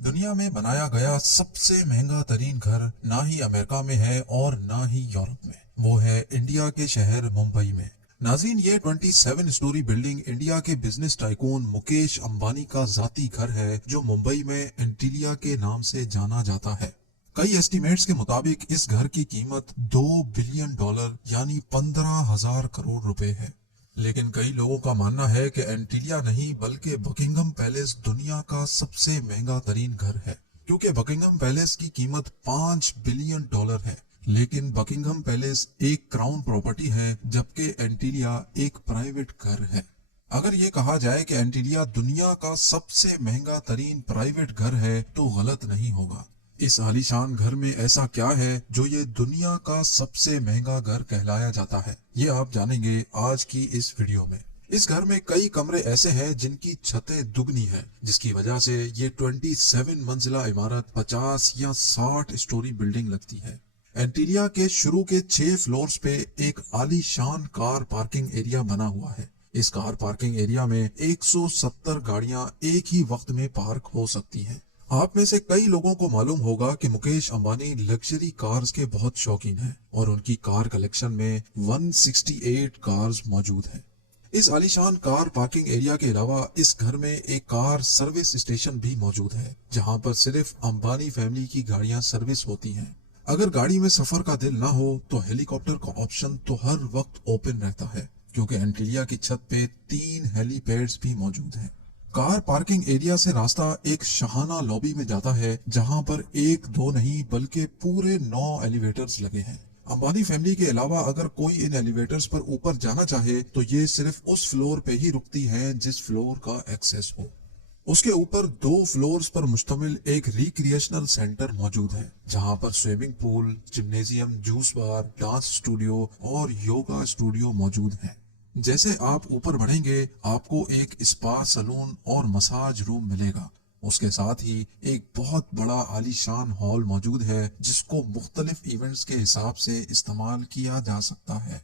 दुनिया में बनाया गया सबसे महंगा तरीन घर ना ही अमेरिका में है और ना ही यूरोप में, वो है इंडिया के शहर मुंबई में। नाज़रीन, ये 27 स्टोरी बिल्डिंग इंडिया के बिजनेस टाइकून मुकेश अंबानी का जाती घर है, जो मुंबई में एंटीलिया के नाम से जाना जाता है। कई एस्टिमेट्स के मुताबिक इस घर की कीमत $2 बिलियन यानी 15,000 करोड़ रुपए है। लेकिन कई लोगों का मानना है कि एंटीलिया नहीं बल्कि बकिंघम पैलेस दुनिया का सबसे महंगा तरीन घर है, क्योंकि बकिंघम पैलेस की कीमत $5 बिलियन है। लेकिन बकिंघम पैलेस एक क्राउन प्रॉपर्टी है, जबकि एंटीलिया एक प्राइवेट घर है। अगर ये कहा जाए कि एंटीलिया दुनिया का सबसे महंगा तरीन प्राइवेट घर है तो गलत नहीं होगा। इस आलीशान घर में ऐसा क्या है जो ये दुनिया का सबसे महंगा घर कहलाया जाता है, ये आप जानेंगे आज की इस वीडियो में। इस घर में कई कमरे ऐसे हैं जिनकी छतें दुगनी है, जिसकी वजह से ये 27 मंजिला इमारत 50 या 60 स्टोरी बिल्डिंग लगती है। एंटीलिया के शुरू के 6 फ्लोर्स पे एक आलीशान कार पार्किंग एरिया बना हुआ है। इस कार पार्किंग एरिया में 170 गाड़ियां एक ही वक्त में पार्क हो सकती हैं। आप में से कई लोगों को मालूम होगा कि मुकेश अंबानी लग्जरी कार्स के बहुत शौकीन हैं और उनकी कार कलेक्शन में 168 कार्स मौजूद हैं। इस आलीशान कार पार्किंग एरिया के अलावा इस घर में एक कार सर्विस स्टेशन भी मौजूद है, जहां पर सिर्फ अंबानी फैमिली की गाड़ियां सर्विस होती हैं। अगर गाड़ी में सफर का दिल ना हो तो हेलीकॉप्टर का ऑप्शन तो हर वक्त ओपन रहता है, क्योंकि एंटीलिया की छत पे 3 हेलीपैड्स भी मौजूद हैं। कार पार्किंग एरिया से रास्ता एक शाहाना लॉबी में जाता है, जहां पर 1-2 नहीं बल्कि पूरे 9 एलिवेटर्स लगे हैं। अंबानी फैमिली के अलावा अगर कोई इन एलिवेटर्स पर ऊपर जाना चाहे तो ये सिर्फ उस फ्लोर पे ही रुकती हैं जिस फ्लोर का एक्सेस हो। उसके ऊपर 2 फ्लोर्स पर मुश्तमिल एक रिक्रिएशनल सेंटर मौजूद है, जहां पर स्विमिंग पूल, जिम्नेजियम, जूस बार, डांस स्टूडियो और योगा स्टूडियो मौजूद हैं। जैसे आप ऊपर बढ़ेंगे आपको एक स्पा, सलून और मसाज रूम मिलेगा। उसके साथ ही एक बहुत बड़ा आलीशान हॉल मौजूद है, जिसको मुख्तलिफ इवेंट्स के हिसाब से इस्तेमाल किया जा सकता है।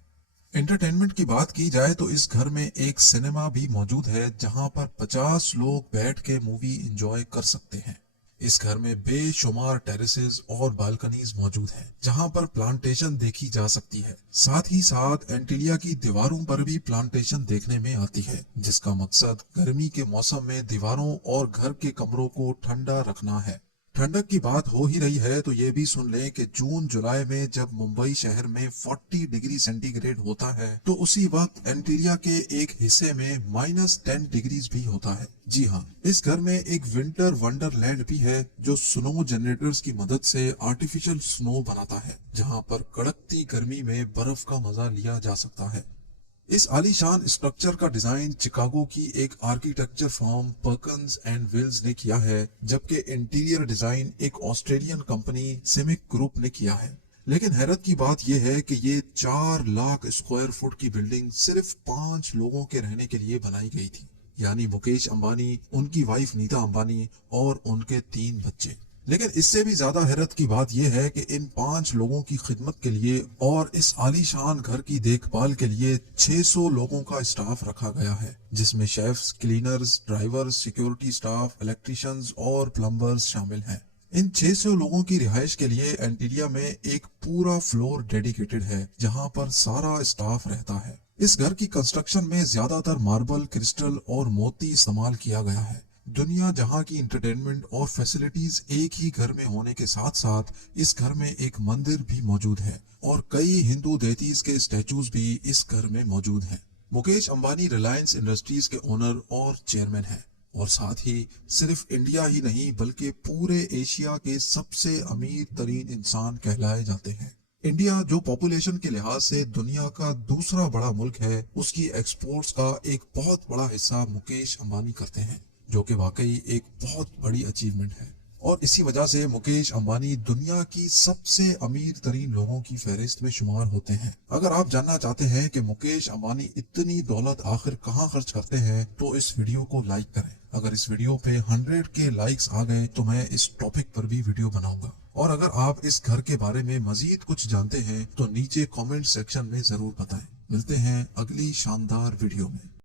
एंटरटेनमेंट की बात की जाए तो इस घर में एक सिनेमा भी मौजूद है, जहां पर 50 लोग बैठ के मूवी एंजॉय कर सकते हैं। इस घर में बेशुमार टेरेसेस और बालकनीज मौजूद हैं, जहां पर प्लांटेशन देखी जा सकती है। साथ ही साथ एंटीलिया की दीवारों पर भी प्लांटेशन देखने में आती है, जिसका मकसद गर्मी के मौसम में दीवारों और घर के कमरों को ठंडा रखना है। ठंडक की बात हो ही रही है तो ये भी सुन लें कि जून जुलाई में जब मुंबई शहर में 40 डिग्री सेंटीग्रेड होता है तो उसी वक्त एंटीलिया के एक हिस्से में -10 डिग्रीज भी होता है। जी हाँ, इस घर में एक विंटर वंडरलैंड भी है, जो स्नो जनरेटर्स की मदद से आर्टिफिशियल स्नो बनाता है, जहाँ पर कड़कती गर्मी में बर्फ का मजा लिया जा सकता है। इस आलीशान स्ट्रक्चर का डिजाइन चिकागो की एक architecture firm Perkins and Wills ने किया है, जबकि इंटीरियर डिजाइन एक ऑस्ट्रेलियन कंपनी सिमिक ग्रुप ने किया है। लेकिन हैरत की बात यह है कि ये 4 लाख स्क्वायर फुट की बिल्डिंग सिर्फ 5 लोगों के रहने के लिए बनाई गई थी, यानी मुकेश अंबानी, उनकी वाइफ नीता अंबानी और उनके 3 बच्चे। लेकिन इससे भी ज्यादा हैरत की बात यह है कि इन 5 लोगों की खिदमत के लिए और इस आलीशान घर की देखभाल के लिए 600 लोगों का स्टाफ रखा गया है, जिसमें chefs, cleaners, drivers, security staff, electricians और प्लम्बर्स शामिल हैं। इन 600 लोगों की रिहाइश के लिए एंटीलिया में एक पूरा फ्लोर डेडिकेटेड है, जहां पर सारा स्टाफ रहता है। इस घर की कंस्ट्रक्शन में ज्यादातर मार्बल, क्रिस्टल और मोती इस्तेमाल किया गया है। दुनिया जहां की एंटरटेनमेंट और फैसिलिटीज एक ही घर में होने के साथ साथ इस घर में एक मंदिर भी मौजूद है और कई हिंदू देवताओं के स्टैचूज भी इस घर में मौजूद हैं। मुकेश अंबानी रिलायंस इंडस्ट्रीज के ओनर और चेयरमैन हैं, और साथ ही सिर्फ इंडिया ही नहीं बल्कि पूरे एशिया के सबसे अमीर तरीन इंसान कहलाए जाते हैं। इंडिया जो पॉपुलेशन के लिहाज से दुनिया का दूसरा बड़ा मुल्क है, उसकी एक्सपोर्ट्स का एक बहुत बड़ा हिस्सा मुकेश अंबानी करते हैं, जो कि वाकई एक बहुत बड़ी अचीवमेंट है। और इसी वजह से मुकेश अंबानी दुनिया की सबसे अमीर तरीन लोगों की फहरिस्त में शुमार होते हैं। अगर आप जानना चाहते हैं कि मुकेश अंबानी इतनी दौलत आखिर कहां खर्च करते हैं तो इस वीडियो को लाइक करें। अगर इस वीडियो पे 100 के लाइक्स आ गए तो मैं इस टॉपिक पर भी वीडियो बनाऊंगा। और अगर आप इस घर के बारे में मजीद कुछ जानते हैं तो नीचे कमेंट सेक्शन में जरूर बताएं। मिलते हैं अगली शानदार वीडियो में।